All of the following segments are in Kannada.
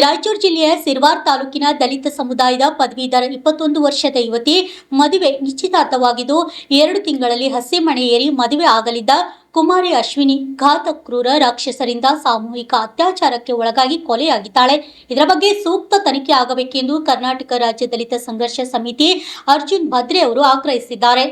ರಾಯಚೂರು ಜಿಲ್ಲೆಯ ಸಿರ್ವಾರ್ ತಾಲೂಕಿನ ದಲಿತ ಸಮುದಾಯದ ಪದವೀಧರ 21 ವರ್ಷದ ಯುವತಿ ಮದುವೆ ನಿಶ್ಚಿತಾರ್ಥವಾಗಿದ್ದು 2 ತಿಂಗಳಲ್ಲಿ ಹಸೆಮಣೆ ಏರಿ ಮದುವೆ ಆಗಲಿದ್ದ ಕುಮಾರಿ ಅಶ್ವಿನಿ ಕ್ರೂರ ರಾಕ್ಷಸರಿಂದ ಸಾಮೂಹಿಕ ಅತ್ಯಾಚಾರಕ್ಕೆ ಒಳಗಾಗಿ ಕೊಲೆಯಾಗಿದ್ದಾಳೆ. ಇದರ ಬಗ್ಗೆ ಸೂಕ್ತ ತನಿಖೆ ಆಗಬೇಕೆಂದು ಕರ್ನಾಟಕ ರಾಜ್ಯ ದಲಿತ ಸಂಘರ್ಷ ಸಮಿತಿ ಅರ್ಜುನ್ ಭದ್ರೆ ಅವರು ಆಗ್ರಹಿಸಿದ್ದಾರೆ.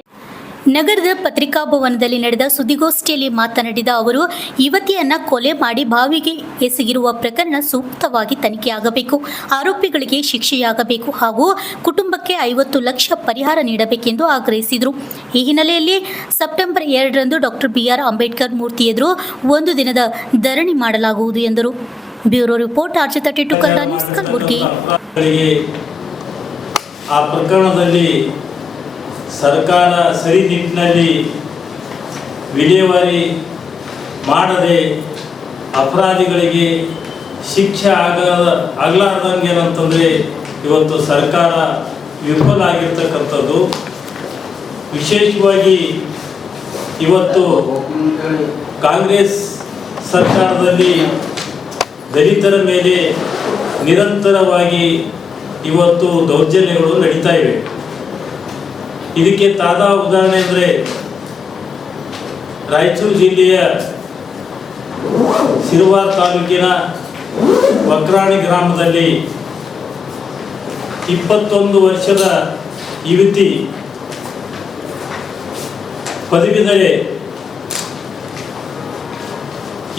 ನಗರದ ಪತ್ರಿಕಾ ಭವನದಲ್ಲಿ ನಡೆದ ಸುದ್ದಿಗೋಷ್ಠಿಯಲ್ಲಿ ಮಾತನಾಡಿದ ಅವರು, ಯುವತಿಯನ್ನ ಕೊಲೆ ಮಾಡಿ ಬಾವಿಗೆ ಎಸಗಿರುವ ಪ್ರಕರಣ ಸೂಕ್ತವಾಗಿ ತನಿಖೆಯಾಗಬೇಕು, ಆರೋಪಿಗಳಿಗೆ ಶಿಕ್ಷೆಯಾಗಬೇಕು ಹಾಗೂ ಕುಟುಂಬಕ್ಕೆ 50 ಲಕ್ಷ ಪರಿಹಾರ ನೀಡಬೇಕೆಂದು ಆಗ್ರಹಿಸಿದರು. ಈ ಹಿನ್ನೆಲೆಯಲ್ಲಿ ಸೆಪ್ಟೆಂಬರ್ 2ರಂದು ಡಾಕ್ಟರ್ BR ಅಂಬೇಡ್ಕರ್ ಮೂರ್ತಿ ಎದುರು 1 ದಿನದ ಧರಣಿ ಮಾಡಲಾಗುವುದು ಎಂದರು. Bureau report RJ32 Kannada news Kalaburagi. ಆ ಪ್ರಕರಣದಲ್ಲಿ ಸರ್ಕಾರ ಸರಿ ನಿಟ್ಟಿನಲ್ಲಿ ವಿಲೇವಾರಿ ಮಾಡದೆ ಅಪರಾಧಿಗಳಿಗೆ ಶಿಕ್ಷೆ ಆಗಲಾರ್ದಂಗೆ ಏನಂತಂದರೆ ಇವತ್ತು ಸರ್ಕಾರ ವಿಫಲ ಆಗಿರ್ತಕ್ಕಂಥದ್ದು. ವಿಶೇಷವಾಗಿ ಇವತ್ತು ಕಾಂಗ್ರೆಸ್ ಸರ್ಕಾರದಲ್ಲಿ ದಲಿತರ ಮೇಲೆ ನಿರಂತರವಾಗಿ ಇವತ್ತು ದೌರ್ಜನ್ಯಗಳು ನಡೀತಾ ಇವೆ. ಇದಕ್ಕೆ ತಾಜಾ ಉದಾಹರಣೆ ಅಂದರೆ ರಾಯಚೂರು ಜಿಲ್ಲೆಯ ಸಿರ್ವಾರ್ ತಾಲೂಕಿನ ವಕ್ರಾಣಿ ಗ್ರಾಮದಲ್ಲಿ 21 ವರ್ಷದ ಯುವತಿ ಪದವೀಧರೆ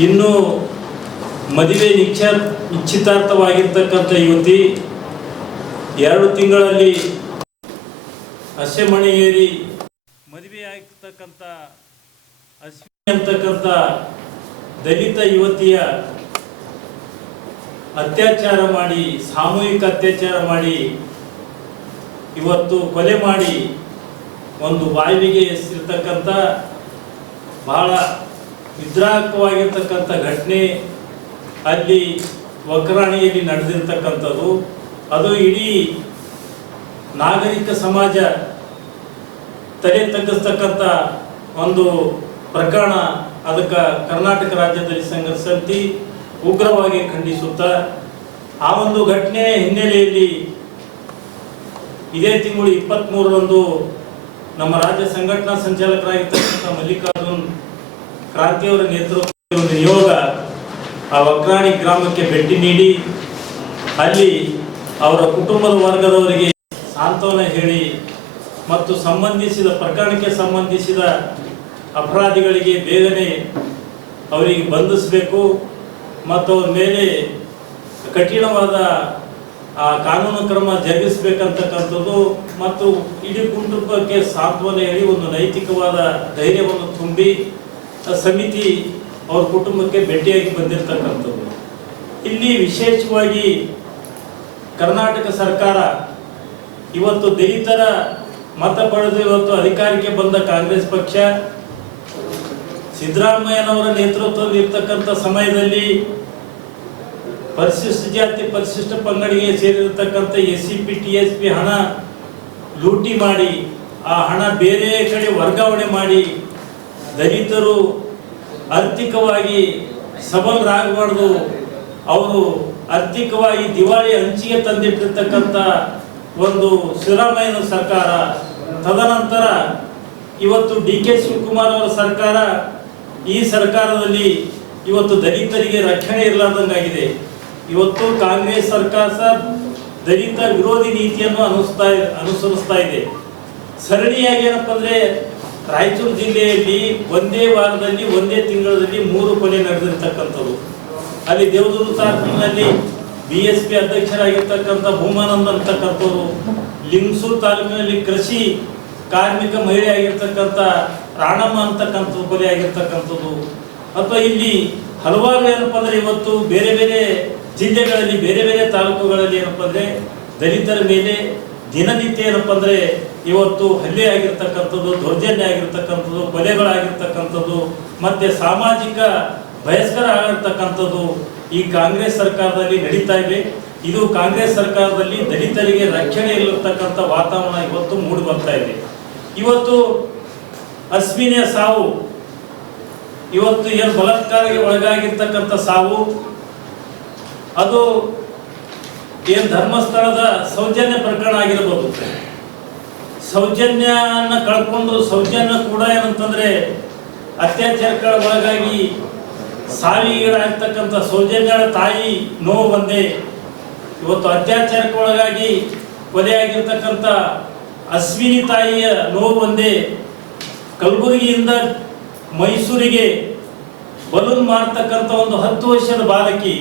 ಇನ್ನೂ ಮದುವೆ ನಿಶ್ಚಿತಾರ್ಥವಾಗಿರ್ತಕ್ಕಂಥ ಯುವತಿ 2 ತಿಂಗಳಲ್ಲಿ ಹಸೆಮಣೆ ಏರಿ ಮದುವೆ ಆಗಿರ್ತಕ್ಕಂಥ ಅಶ್ವಿನಿ ಅಂತಕ್ಕಂಥ ದಲಿತ ಯುವತಿಯ ಅತ್ಯಾಚಾರ ಮಾಡಿ, ಸಾಮೂಹಿಕ ಅತ್ಯಾಚಾರ ಮಾಡಿ ಇವತ್ತು ಕೊಲೆ ಮಾಡಿ ಒಂದು ಬಾವಿಗೆ ಎಸೆದಿರ್ತಕ್ಕಂಥ ಬಹಳ ವಿದ್ರಾಹಕವಾಗಿರ್ತಕ್ಕಂಥ ಘಟನೆ ಅಲ್ಲಿ ವಕ್ರಾಣಿಯಲ್ಲಿ ನಡೆದಿರ್ತಕ್ಕಂಥದ್ದು. ಅದು ಇಡೀ ನಾಗರಿಕ ಸಮಾಜ ತಲೆ ತಗ್ಗಿಸ್ತಕ್ಕಂಥ ಒಂದು ಪ್ರಕರಣ. ಅದಕ್ಕೆ ಕರ್ನಾಟಕ ರಾಜ್ಯ ದಲಿತ ಸಂಘರ್ಷ ಸಮಿತಿ ಉಗ್ರವಾಗಿ ಖಂಡಿಸುತ್ತಾ ಆ ಒಂದು ಘಟನೆ ಹಿನ್ನೆಲೆಯಲ್ಲಿ ಇದೇ ತಿಂಗಳು 23ರಂದು ನಮ್ಮ ರಾಜ್ಯ ಸಂಘಟನಾ ಸಂಚಾಲಕರಾಗಿರ್ತಕ್ಕಂಥ ಮಲ್ಲಿಕಾರ್ಜುನ್ ಕ್ರಾಂತಿಯವರ ನೇತೃತ್ವದ ಒಂದು ನಿಯೋಗ ಆ ವಕ್ರಾಣಿ ಗ್ರಾಮಕ್ಕೆ ಭೇಟಿ ನೀಡಿ ಅಲ್ಲಿ ಅವರ ಕುಟುಂಬದ ವರ್ಗದವರಿಗೆ ಸಾಂತ್ವನ ಹೇಳಿ ಮತ್ತು ಸಂಬಂಧಿಸಿದ ಪ್ರಕರಣಕ್ಕೆ ಸಂಬಂಧಿಸಿದ ಅಪರಾಧಿಗಳಿಗೆ ಬೇಗನೆ ಅವರಿಗೆ ಬಂಧಿಸಬೇಕು ಮತ್ತು ಅವ್ರ ಮೇಲೆ ಕಠಿಣವಾದ ಕಾನೂನು ಕ್ರಮ ಜರುಗಿಸಬೇಕಂತಕ್ಕಂಥದ್ದು ಮತ್ತು ಇಡೀ ಕುಟುಂಬಕ್ಕೆ ಸಾಂತ್ವನ ಹೇಳಿ ಒಂದು ನೈತಿಕವಾದ ಧೈರ್ಯವನ್ನು ತುಂಬಿ ಸಮಿತಿ ಅವ್ರ ಕುಟುಂಬಕ್ಕೆ ಭೇಟಿಯಾಗಿ ಬಂದಿರತಕ್ಕಂಥದ್ದು. ಇಲ್ಲಿ ವಿಶೇಷವಾಗಿ ಕರ್ನಾಟಕ ಸರ್ಕಾರ ಇವತ್ತು ದಲಿತರ ಮತ ಪಡೆದು ಇವತ್ತು ಅಧಿಕಾರಕ್ಕೆ ಬಂದ ಕಾಂಗ್ರೆಸ್ ಪಕ್ಷ ಸಿದ್ದರಾಮಯ್ಯನವರ ನೇತೃತ್ವದಲ್ಲಿ ಇರ್ತಕ್ಕಂಥ ಸಮಯದಲ್ಲಿ ಪರಿಶಿಷ್ಟ ಜಾತಿ ಪರಿಶಿಷ್ಟ ಪಂಗಡಿಗೆ ಸೇರಿರತಕ್ಕಂಥ SCP TSP ಹಣ ಲೂಟಿ ಮಾಡಿ ಆ ಹಣ ಬೇರೆ ಕಡೆ ವರ್ಗಾವಣೆ ಮಾಡಿ ದಲಿತರು ಆರ್ಥಿಕವಾಗಿ ಸಬಲರಾಗಬಾರ್ದು, ಅವರು ಆರ್ಥಿಕವಾಗಿ ದಿವಾಳಿ ಅಂಚಿಗೆ ತಂದಿಟ್ಟಿರ್ತಕ್ಕಂಥ ಒಂದು ಸಿದ್ದರಾಮಯ್ಯನ ಸರ್ಕಾರ. ತದನಂತರ ಇವತ್ತು DK ಶಿವಕುಮಾರ್ ಅವರ ಸರ್ಕಾರ, ಈ ಸರ್ಕಾರದಲ್ಲಿ ಇವತ್ತು ದಲಿತರಿಗೆ ರಕ್ಷಣೆ ಇರಲಾರ್ದಂಗಾಗಿದೆ. ಇವತ್ತು ಕಾಂಗ್ರೆಸ್ ಸರ್ಕಾರ ದಲಿತ ವಿರೋಧಿ ನೀತಿಯನ್ನು ಅನುಸರಿಸ್ತಾ ಇದೆ. ಸರಣಿಯಾಗಿ ಏನಪ್ಪ ಅಂದರೆ ರಾಯಚೂರು ಜಿಲ್ಲೆಯಲ್ಲಿ ಒಂದೇ ವಾರದಲ್ಲಿ ಒಂದೇ ತಿಂಗಳಲ್ಲಿ 3 ಕೊಲೆ ನಡೆದಿರ್ತಕ್ಕಂಥದ್ದು. ಅಲ್ಲಿ ದೇವದುರ್ಗ ತಾಲೂಕಿನಲ್ಲಿ BSP ಅಧ್ಯಕ್ಷರಾಗಿರ್ತಕ್ಕಂಥ ಭೂಮಾನಂದ ಅಂತಕ್ಕಂಥವ್ರು, ಲಿಂಗಸೂರು ತಾಲೂಕಿನಲ್ಲಿ ಕೃಷಿ ಕಾರ್ಮಿಕ ಮಹಿಳೆ ಆಗಿರ್ತಕ್ಕಂಥ ರಾಣಮ್ಮ ಅಂತಕ್ಕಂಥ ಕೊಲೆ ಆಗಿರ್ತಕ್ಕಂಥದ್ದು. ಅಥವಾ ಇಲ್ಲಿ ಹಲವಾರು ಏನಪ್ಪ ಅಂದರೆ ಇವತ್ತು ಬೇರೆ ಬೇರೆ ಜಿಲ್ಲೆಗಳಲ್ಲಿ ಬೇರೆ ಬೇರೆ ತಾಲೂಕುಗಳಲ್ಲಿ ಏನಪ್ಪ ಅಂದರೆ ದಲಿತರ ಮೇಲೆ ದಿನನಿತ್ಯ ಏನಪ್ಪ ಅಂದರೆ ಇವತ್ತು ಹಲ್ಲೆ ಆಗಿರ್ತಕ್ಕಂಥದ್ದು, ದೌರ್ಜನ್ಯ ಆಗಿರ್ತಕ್ಕಂಥದ್ದು, ಕೊಲೆಗಳಾಗಿರ್ತಕ್ಕಂಥದ್ದು, ಮತ್ತು ಸಾಮಾಜಿಕ ಬಹಿಷ್ಕಾರ ಆಗಿರ್ತಕ್ಕಂಥದ್ದು ಈ ಕಾಂಗ್ರೆಸ್ ಸರ್ಕಾರದಲ್ಲಿ ನಡೀತಾ ಇವೆ. ಇದು ಕಾಂಗ್ರೆಸ್ ಸರ್ಕಾರದಲ್ಲಿ ದಲಿತರಿಗೆ ರಕ್ಷಣೆ ಇರತಕ್ಕಂಥ ವಾತಾವರಣ ಇವತ್ತು ಮೂಡಿ ಬರ್ತಾ ಇದೆ. ಇವತ್ತು ಅಶ್ವಿನಿಯ ಸಾವು, ಇವತ್ತು ಏನು ಬಲಾತ್ಕಾರಕ್ಕೆ ಒಳಗಾಗಿರ್ತಕ್ಕಂಥ ಸಾವು, ಅದು ಏನು ಧರ್ಮಸ್ಥಳದ ಸೌಜನ್ಯ ಪ್ರಕರಣ ಆಗಿರ್ಬೋದು, ಸೌಜನ್ಯನ ಕಳ್ಕೊಂಡು ಸೌಜನ್ಯ ಕೂಡ ಏನಂತಂದ್ರೆ ಅತ್ಯಾಚಾರಕ್ಕೆ ಒಳಗಾಗಿ ಸಾವಿಗೀಡಾಗ್ತಕ್ಕಂಥ ಸೌಜನ್ಯಳ ತಾಯಿ ನೋವು ಒಂದೇ. ಇವತ್ತು ಅತ್ಯಾಚಾರಕ್ಕೆ ಒಳಗಾಗಿ ಕೊಲೆಯಾಗಿರ್ತಕ್ಕಂಥ ಅಶ್ವಿನಿ ತಾಯಿಯ ನೋವು ಒಂದೇ. ಕಲಬುರಗಿಯಿಂದ ಮೈಸೂರಿಗೆ ಬಲೂನ್ ಮಾರ್ತಕ್ಕಂಥ ಒಂದು 10 ವರ್ಷದ ಬಾಲಕಿ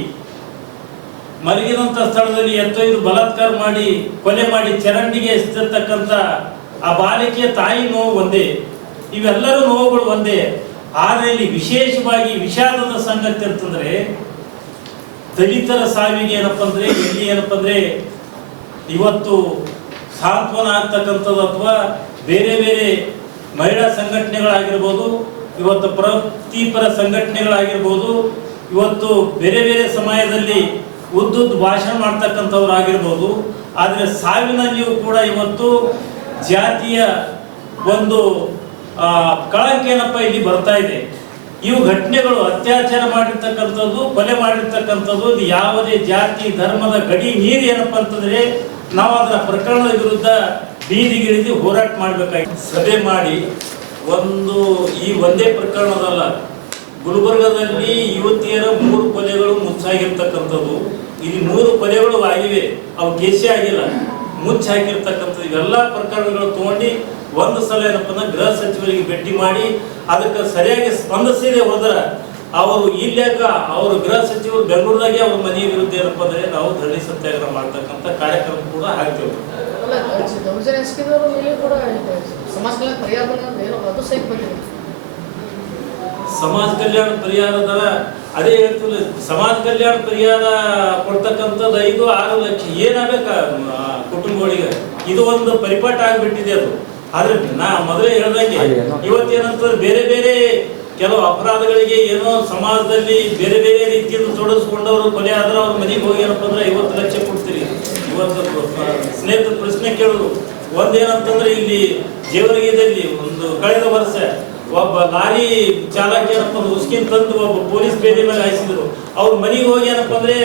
ಮಲಗಿದಂಥ ಸ್ಥಳದಲ್ಲಿ ಎತ್ತೊಯ್ದು ಬಲಾತ್ಕಾರ ಮಾಡಿ ಕೊಲೆ ಮಾಡಿ ಚರಂಡಿಗೆ ಎಸೆದಿರ್ತಕ್ಕಂಥ ಆ ಬಾಲಕಿಯ ತಾಯಿ ನೋವು ಒಂದೇ. ಇವೆಲ್ಲರೂ ನೋವುಗಳು ಒಂದೇ. ಆದರೆ ಇಲ್ಲಿ ವಿಶೇಷವಾಗಿ ವಿಷಾದದ ಸಂಗತಿ ಅಂತಂದ್ರೆ ದಲಿತರ ಸಾವಿಗೆ ಏನಪ್ಪ ಅಂದ್ರೆ ಇಲ್ಲಿ ಏನಪ್ಪ ಅಂದ್ರೆ ಇವತ್ತು ಸಾಂತ್ವನ ಆಗ್ತಕ್ಕಂಥದ್ದು ಅಥವಾ ಬೇರೆ ಬೇರೆ ಮಹಿಳಾ ಸಂಘಟನೆಗಳಾಗಿರ್ಬೋದು, ಇವತ್ತು ಪ್ರಗತಿಪರ ಸಂಘಟನೆಗಳಾಗಿರ್ಬೋದು, ಇವತ್ತು ಬೇರೆ ಬೇರೆ ಸಮಯದಲ್ಲಿ ಉದ್ದುದ್ದು ಭಾಷಣ ಮಾಡ್ತಕ್ಕಂಥವ್ರು ಆಗಿರ್ಬೋದು. ಆದರೆ ಸಾವಿನಲ್ಲಿಯೂ ಕೂಡ ಇವತ್ತು ಜಾತಿಯ ಒಂದು ಕಳಂಕ ಏನಪ್ಪ ಇಲ್ಲಿ ಬರ್ತಾ ಇದೆ. ಇವು ಘಟನೆಗಳು ಅತ್ಯಾಚಾರ ಮಾಡಿರ್ತಕ್ಕಂಥದ್ದು, ಕೊಲೆ ಮಾಡಿರ್ತಕ್ಕಂಥದ್ದು, ಇದು ಯಾವುದೇ ಜಾತಿ ಧರ್ಮದ ಗಡಿ ಮೀರಿ ಏನಪ್ಪ ಅಂತಂದ್ರೆ ನಾವು ಅದರ ಪ್ರಕರಣದ ವಿರುದ್ಧ ಬೀದಿಗಿಳಿದು ಹೋರಾಟ ಮಾಡಬೇಕಾಗಿದೆ. ಸಭೆ ಮಾಡಿ ಒಂದೇ ಪ್ರಕರಣದಲ್ಲ, ಗುಲ್ಬರ್ಗದಲ್ಲಿ ಯುವತಿಯರ 3 ಕೊಲೆಗಳು ಮುಚ್ಚಾಗಿರ್ತಕ್ಕಂಥದ್ದು. ಇಲ್ಲಿ 3 ಕೊಲೆಗಳು ಆಗಿವೆ, ಅವು ಕೇಸೇ ಆಗಿಲ್ಲ, ಮುಚ್ಚಾಕಿರ್ತಕ್ಕಂಥದ್ದು. ಇವೆಲ್ಲ ಪ್ರಕರಣಗಳು ತಗೊಂಡು ಒಂದು ಸಲ ಏನಪ್ಪ ಅಂದ್ರೆ ಗೃಹ ಸಚಿವರಿಗೆ ಭೇಟಿ ಮಾಡಿ ಅದಕ್ಕೆ ಸರಿಯಾಗಿ ಸ್ಪಂದಿಸದೆ ಹೋದ್ರ ಅವರು ಇಲ್ಲಾಗ ಅವರು ಗೃಹ ಸಚಿವರು ಬೆಂಗಳೂರಾಗೆ ಅವ್ರ ಮನೆಯ ವಿರುದ್ಧ ಏನಪ್ಪ ಅಂದ್ರೆ ನಾವು ಧರಣಿ ಸತ್ಯಾಗ್ರಹ ಮಾಡ್ತಕ್ಕಂಥ ಕಾರ್ಯಕ್ರಮ ಕೂಡ ಹಾಕ್ತೇವೆ. ಸಮಾಜ ಕಲ್ಯಾಣ ಪರಿಹಾರದ ಅದೇ ಹೇಳ್ತಿಲ್ಲ, ಸಮಾಜ ಕಲ್ಯಾಣ ಪರಿಹಾರ ಕೊಡ್ತಕ್ಕಂಥದ್ದು 5-6 ಲಕ್ಷ ಏನಾಗಬೇಕ ಕುಟುಂಬಗಳಿಗೆ, ಇದು ಒಂದು ಪರಿಪಾಠ ಆಗ್ಬಿಟ್ಟಿದೆ ಅದು. ಆದ್ರೆ ನಾ ಮೊದಲೇ ಹೇಳ್ದಂಗೆ ಇವತ್ತೇನಂತಂದ್ರೆ ಬೇರೆ ಬೇರೆ ಕೆಲವು ಅಪರಾಧಗಳಿಗೆ ಏನೋ ಸಮಾಜದಲ್ಲಿ ಬೇರೆ ಬೇರೆ ರೀತಿಯಿಂದ ತೊಡಗಿಸ್ಕೊಂಡವರು ಕೊಲೆ ಆದ್ರೆ ಅವ್ರ ಮನೆಗೆ ಹೋಗಿ ಏನಪ್ಪ ಅಂದ್ರೆ 50 ಲಕ್ಷ ಕೊಡ್ತೀರಿ. ಇವತ್ತು ಸ್ನೇಹಿತರ ಪ್ರಶ್ನೆ ಕೇಳೋದು ಒಂದೇನಂತಂದ್ರೆ ಇಲ್ಲಿ ಜೇವರ್ಗಿದಲ್ಲಿ ಕಳೆದ ವರ್ಷ ಒಬ್ಬ ಲಾರಿ ಚಾಲಕ ಏನಪ್ಪ ಅಂದ್ರೆ ಉಸ್ಕಿನ್ ತಂದು ಒಬ್ಬ ಪೊಲೀಸ್ ಬೇರೆ ಮೇಲೆ ಹಾಯಿಸಿದ್ರು. ಅವ್ರ ಮನೆಗೆ ಹೋಗಿ ಏನಪ್ಪ ಅಂದ್ರೆ